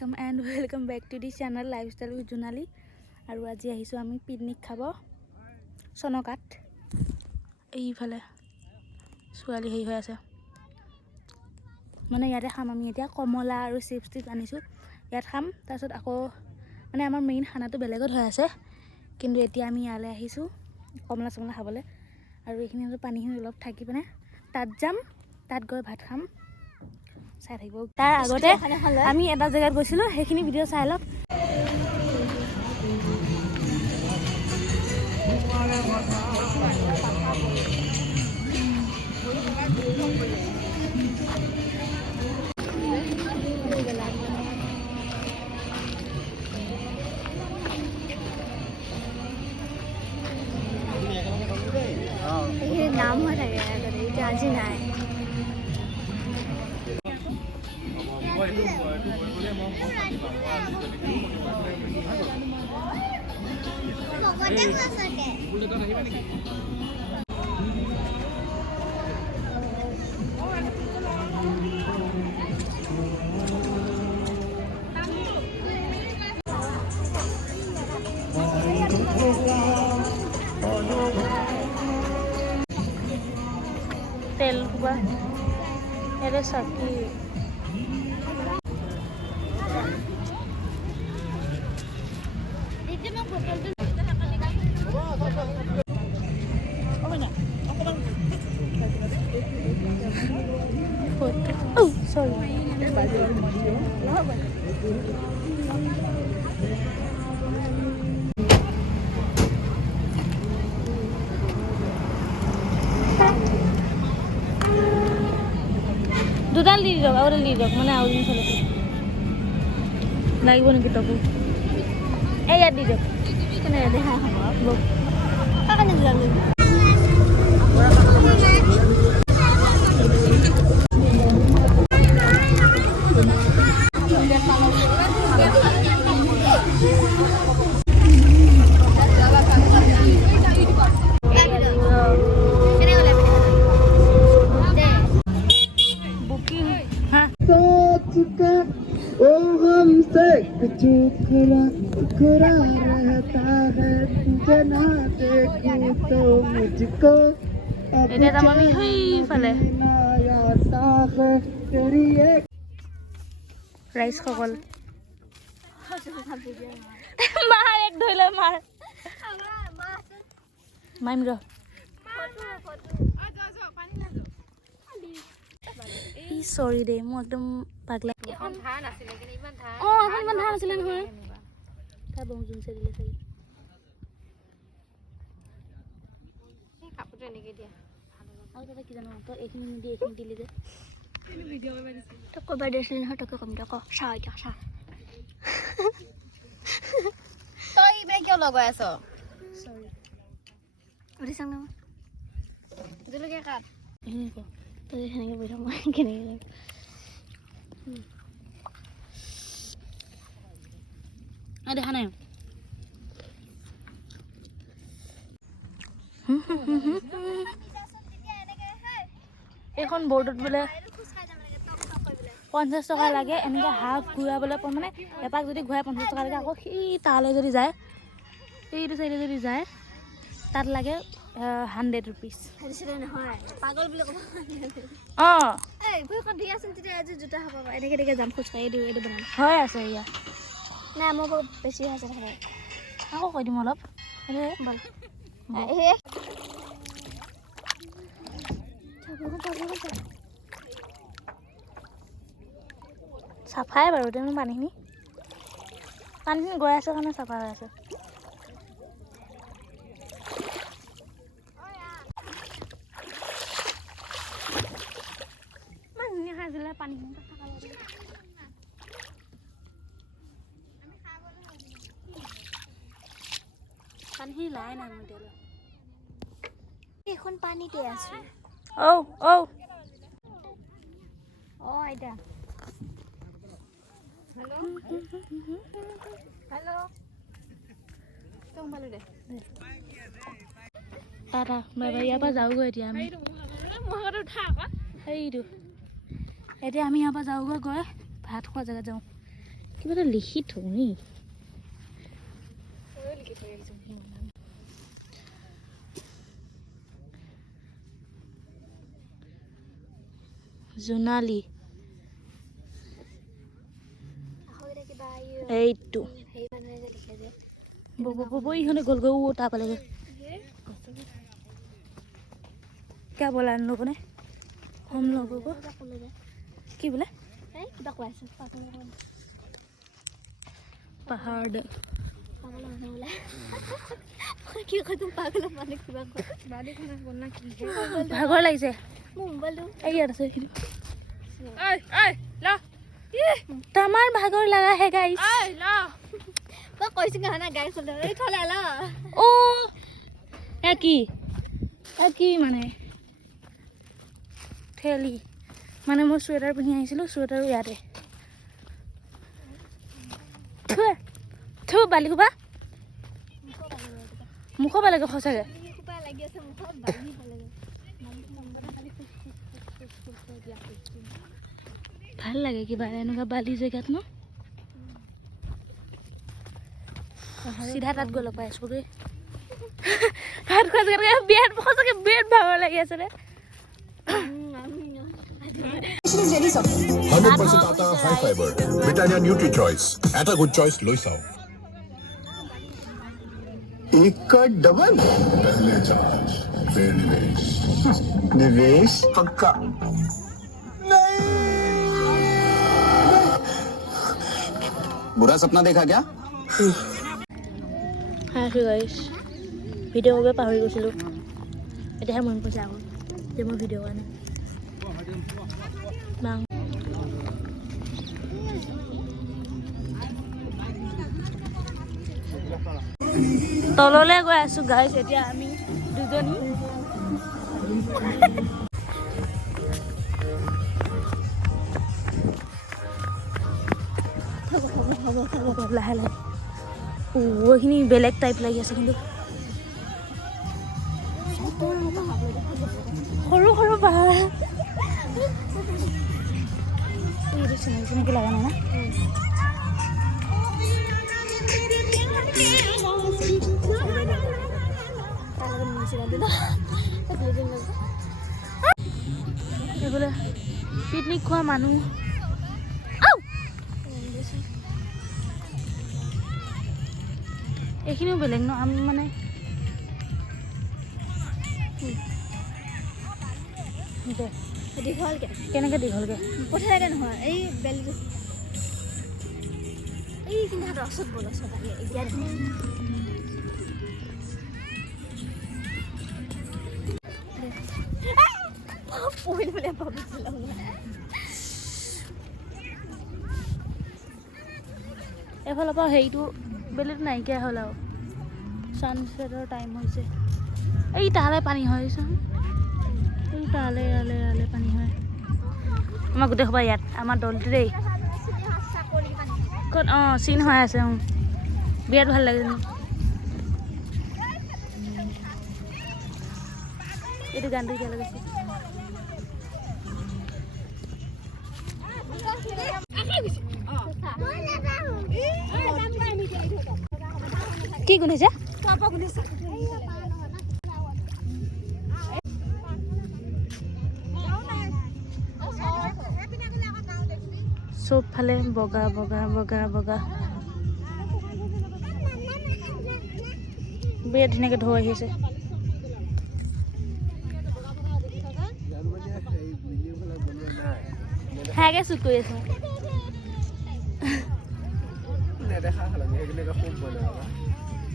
Welcome back to the channel lifestyle with Junali. और आज आम पिकनिक खाब सनकात ये छोৱালী हेৰি হৈ আছে মানে ইয়াতে খাম আমি এতিয়া কমলা আৰু চিপছ টিপ আনিছোঁ ইয়াত খাম তাৰপিছত আকৌ মানে আমাৰ মেইন খানাটো বেলেগত হৈ আছে কিন্তু এতিয়া আমি ইয়ালৈ আহিছোঁ কমলা চমলা খাবলৈ আৰু এইখিনি পানীখিনি অলপ থাকি পিনে তাত যাম তাত গৈ ভাত খাম চাই থাকিব তাৰ আগতে আমি এটা জেগাত গৈছিলোঁ সেইখিনি ভিডিঅ' চাই লওক नाम हो থাকে এটা আজি নাই तेल हुआ मेरे सखी দুডাল দি দিয়ক আৰু দি দিয়ক মানে আৰু চলে লাগিব নেকি তকো এই ইয়াত দি দিয়ক কেনেকৈ দেখা হ'ব কাৰণে দিলাম टुकड़ा रहता है तुझे ना देखूं तो मुझको राइस खगल मार एक धोइले मार माइम रो सॉरी दे मो एकदम पागला এখন ধান আছিল কিন্তু ইমান ধান এখন ধান আছিল নহয় তা বংজুন সে দিলে চাই এই কাপড়টা নেকে দিয়া ভালো আর দাদা কি জানো তো এখানে নিদি এখানে দিলি যে ভিডিও করে তো কবা দেছিল নহয় তোকে কম ক সাই কা সা তই ইবে কিয় লগাই আছ সরি ওরে সঙ্গ জলকে কাট এনে কো তো এখানে বইরা মই কেনে দেখা নাই এখন বোর্ডত বোলে 50 টকা লাগে এনেকে হাফ ঘূৰাবলৈ মানে এপাক যদি ঘূৰাই 50 টকা লাগে আকৌ সেই তালৈ যদি যায় এইটো চাইডে যদি যায় তাত লাগে 100 रुपीस নহয় পাগল বুলি কব এই ভয়খন দি আছিল তেতিয়া আজি জুতা হ'ব এনেকে এনেকে যাম খুচকাই দিও এটো বনাম হয় আছে ইয়া না মোক বেছি আছে থাকে আকৌ কৈ দিম অলপ এ বল এ চাফাই বাৰু তেনে পানীখিনি গৈ আছে কাৰণে চাফা হৈ আছে পানী লাই নাই মই দিলে এখন পানী দি আছো ও ও ও আইডা হ্যালো হ্যালো তোম ভালো দে টাটা বাই বাই ইয়াৰ পৰা যাওগৈ এতিয়া আমি মোহৰত উঠা আকৌ সেইটো এতিয়া আমি ইয়াৰ পৰা যাওগৈ গৈ ভাত খোৱা জেগাত যাওঁ কিবা এটা লিখি থওঁ নি জোনালী এইটো ইহঁতে গ'লগৈ তাৰ পালেগৈ क्या बोला इन लोगों ने हम लोगों को কি বোলে পাহাড় ভাগৰ লাগিছে ইয়াত আছে তামাৰ ভাগৰ লাগা হে গাইছ মই কৈছো না গাড়ী চলে এই থলে ল ও কি মানে ঠেলি মানে মই চুৱেটাৰ পিন্ধি আহিছিলোঁ চুৱেটাৰো ইয়াতে থু বালি খোপা মুখৰ পালেগৈ সঁচাকৈ ভাল লাগে কিবা এনেকুৱা বালি জেগাত ন চিধা তাত গ'ল পাই আছোঁ দেই ভাত খোৱা জেগাত বিৰাট সঁচাকৈ বিৰাট ভাগৰ লাগি আছে দে 100% आता high fibre Britannia nutri choice एटा गुड चॉइस लोईसाओ एक का डबल पहले चार्ज फिर निवेश निवेश पक्का बुरा सपना देखा क्या হাই গাইছ ভিডিঅ' কৰিব পাহৰি গৈছিলোঁ এতিয়াহে মন পৰিছে আকৌ যে মই ভিডিঅ' কৰা নাই তললৈ গৈ আছোঁ গাইছ এতিয়া আমি দুজনী লাহে লাহে এইখিনি বেলেগ টাইপ লাগি আছে কিন্তু সৰু সৰু পাহাৰ এইটো চিনাকি চিনাকি লগা নাই না এইফালে পিকনিক খোৱা মানুহ এইখিনিও বেলেগ ন আমি মানে দীঘলকে কেনেকৈ দীঘলকৈ পঠাইকে নহয় এই বেলিটো এই কিন্তু ৰসত বলছত আগে এতিয়া পহিল বোলে ভাবিছিল এফালৰ পৰা হেৰিটো বেলিটো নাইকিয়া হ'ল আৰু ছানছেটৰ টাইম হৈছে এই তালৈ পানী হয় এই তালে আলে পানী হয় আমাৰ গোটেই সোপা ইয়াত আমাৰ দলটো দেই ক'ত অঁ চিন হৈ আছে বিৰাট ভাল লাগে এইটো গানটো এতিয়া লাগিছে কি গোন্ধাইছে চব ফালে বগা বগা বগা বগা বিৰাট ধুনীয়াকৈ ঢৌ আহি আছে হাগে শ্বুট কৰি আছো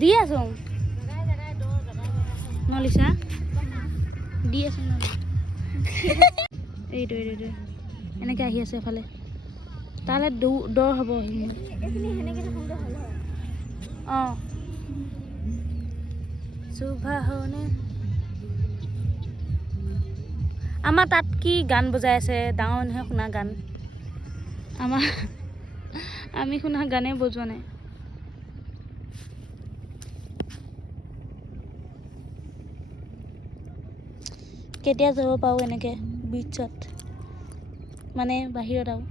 দি আছো নলিছা দি আছো এইটো এনেকৈ আহি আছে এফালে তালৈ দৰ হ'ব অঁ সুভাষনে আমাৰ তাত কি গান বজাই আছে ডাঙৰ মানুহে শুনা গান আমি শুনা গানে বজোৱা নাই কেতিয়া যাব পাৰোঁ এনেকৈ বিচত মানে বাহিৰত আৰু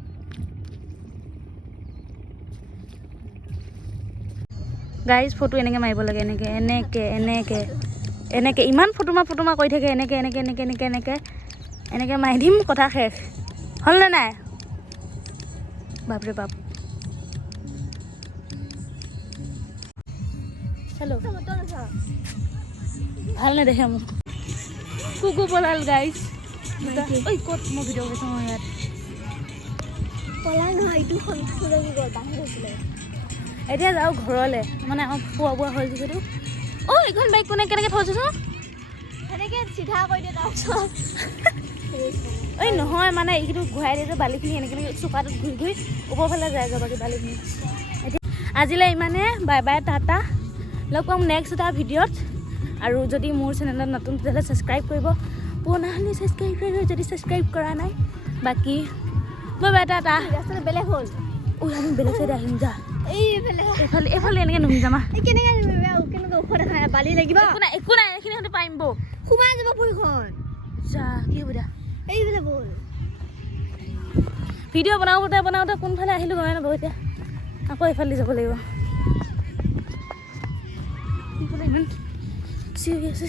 গাইজ ফটো এনেকৈ মাৰিব লাগে এনেকৈ ইমান ফটোমা কৰি থাকে এনেকৈ মাৰি দিম কথা শেষ হ'লনে নাই বাপৰে বাপ হেল্ল' ভাল নেদেখে মোক কুকু পলাল গাইজ ঐ ক'ত মই ভিডিঅ' কৰিছোঁ মই ইয়াত পলাই নহয় এইটো সন্তুলে কি গ'ল বাহিৰ হৈছিলে এতিয়া যাওঁ ঘৰলৈ মানে আমাৰ খোৱা বোৱা হ'ল যিহেতু এইখন বাইক কোনে কেনেকৈ থৈছোঁ সেনেকৈ চিধা কৰি দিয়ে তাৰপিছত নহয় মানে এইটো ঘূৰাই দিয়ে বালিখিনি এনেকৈ চোকাটোত ঘূৰি ওপৰফালে যায়গৈ বাকী বালিখিনি এতিয়া আজিলৈ ইমানে বাই বাই টাটা লগ পাম নেক্সট এটা ভিডিঅ'ত আৰু যদি মোৰ চেনেলত নতুন তেতিয়াহ'লে ছাবস্ক্ৰাইব কৰিব পুৰণা হ'লে ছাবস্ক্ৰাইব কৰিব যদি ছাবস্ক্ৰাইব কৰা নাই বাকী বাই বাই টাটা ৰাস্তাটো বেলেগ হ'ল আমি বেলেগ চাইডে আহিম যা এইফালে এনেকৈ নুমি যামা কেনেকৈ ওখ দেখা নাই বালি লাগিব একো নাই এইখিনি হ'লে পাৰিম বৌ সোমাই যাব ভৰিখন যা কি হ'ব দা এইফালে ব'ল ভিডিঅ' বনাওঁতে কোনফালে আহিলোঁ গমে নাপাওঁ এতিয়া আকৌ এইফালে যাব লাগিব ইমান চিঞৰি আছে